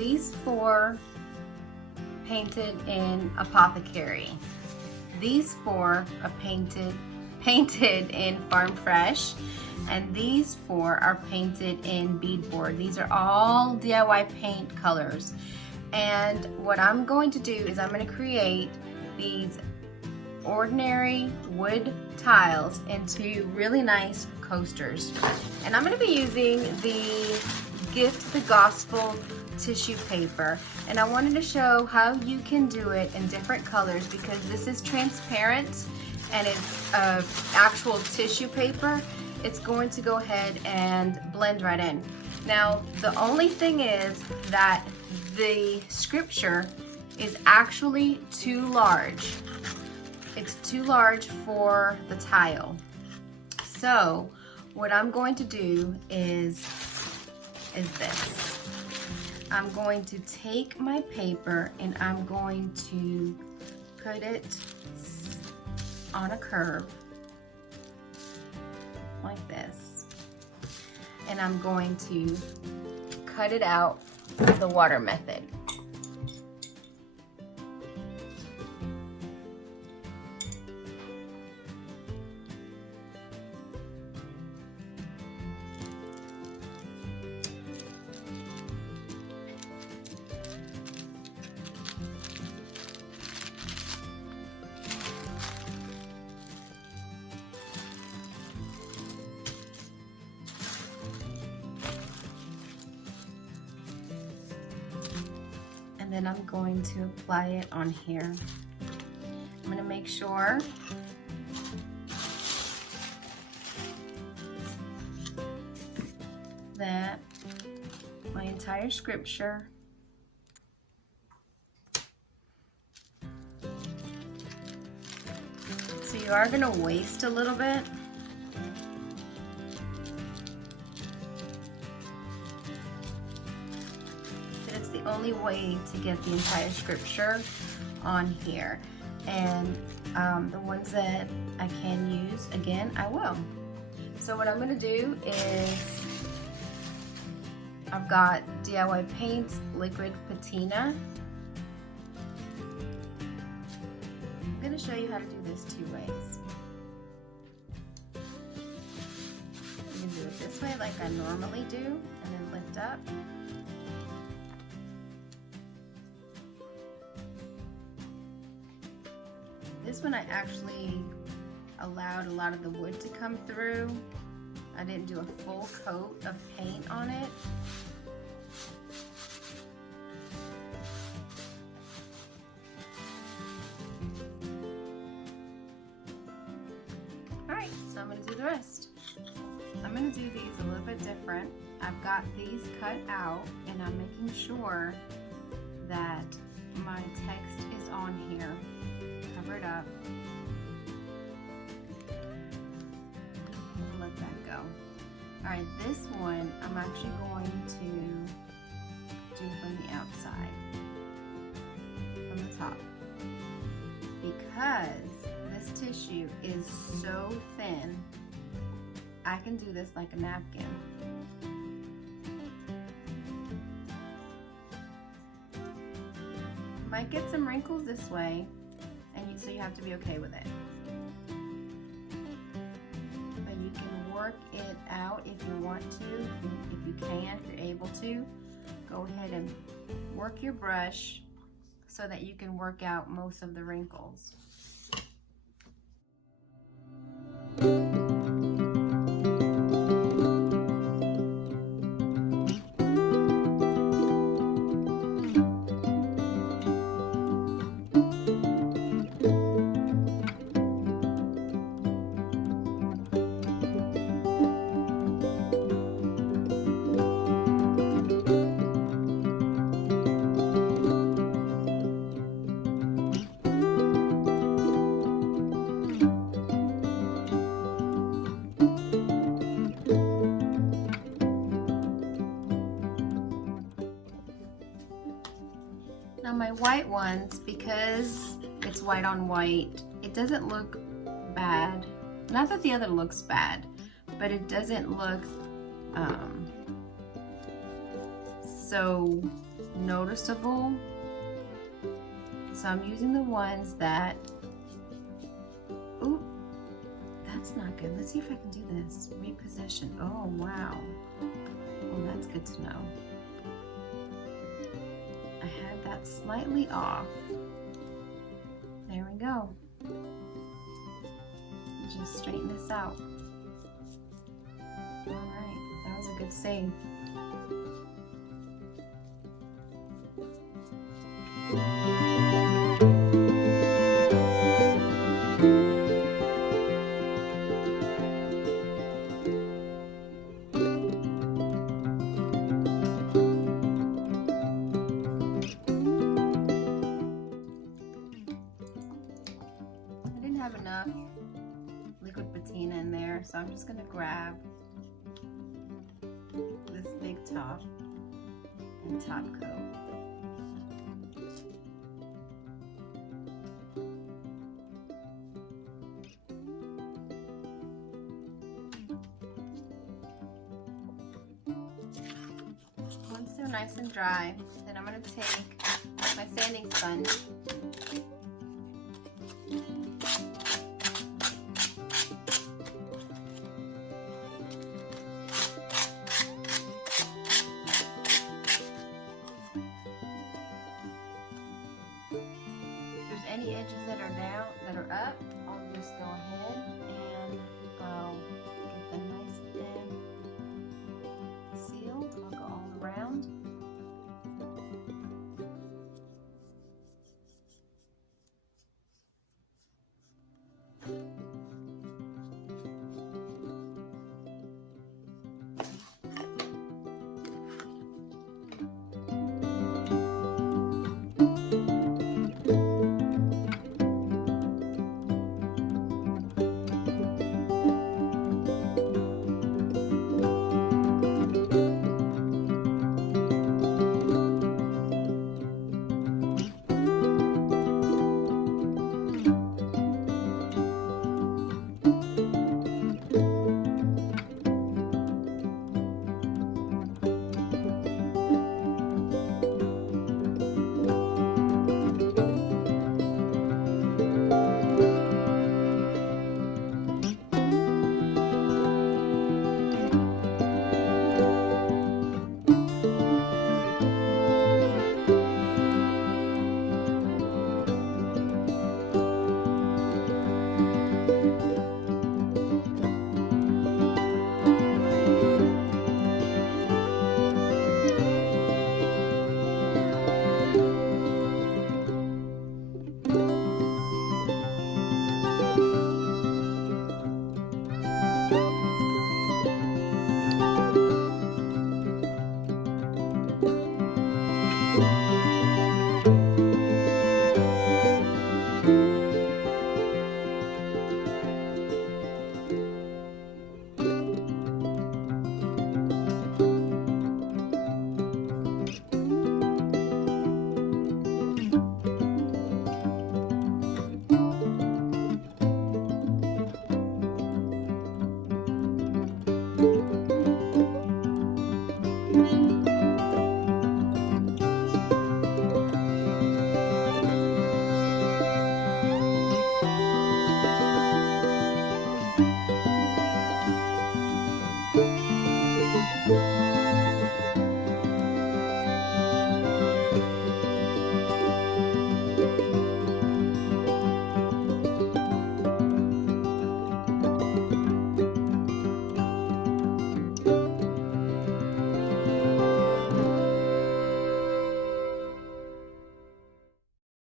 these four painted in Apothecary. These four are painted in Farm Fresh, and these four are painted in Beadboard. These are all DIY paint colors. And what I'm going to do is I'm going to create these ordinary wood tiles into really nice coasters. And I'm going to be using the Gift the Gospel tissue paper, and I wanted to show how you can do it in different colors because this is transparent and it's actual tissue paper. It's going to go ahead and blend right in. Now the only thing is that the scripture is actually too large. It's too large for the tile. So what I'm going to do is this. I'm going to take my paper and I'm going to put it on a curve like this. And I'm going to cut it out the water method. And then I'm going to apply it on here. I'm going to make sure that my entire scripture so you are going to waste a little bit. The only way to get the entire scripture on here, and the ones that I can use, again, I will. So what I'm going to do is I've got DIY Paints Liquid Patina. I'm going to show you how to do this two ways. You can do it this way like I normally do, and then lift up. This one I actually allowed a lot of the wood to come through. I didn't do a full coat of paint on it. Alright, so I'm going to do the rest. I'm going to do these a little bit different. I've got these cut out and I'm making sure that my text is on here. Cover it up. Let that go. Alright, this one I'm actually going to do from the outside, from the top, because this tissue is so thin. I can do this like a napkin. Might get some wrinkles this way, and so you have to be okay with it. But you can work it out if you want to, if you can, if you're able to. Go ahead and work your brush so that you can work out most of the wrinkles. Now my white ones, because it's white on white, it doesn't look bad. Not that the other looks bad, but it doesn't look so noticeable. So I'm using the ones that, ooh, that's not good. Let's see if I can do this. Reposition. Oh, wow. Well, that's good to know. I had that slightly off. There we go. Just straighten this out. All right, that was a good save. Have enough liquid patina in there, so I'm just going to grab this big top and top coat. Once they're nice and dry, then I'm going to take my sanding sponge . Any edges that are down, that are up, I'll just go ahead and I'll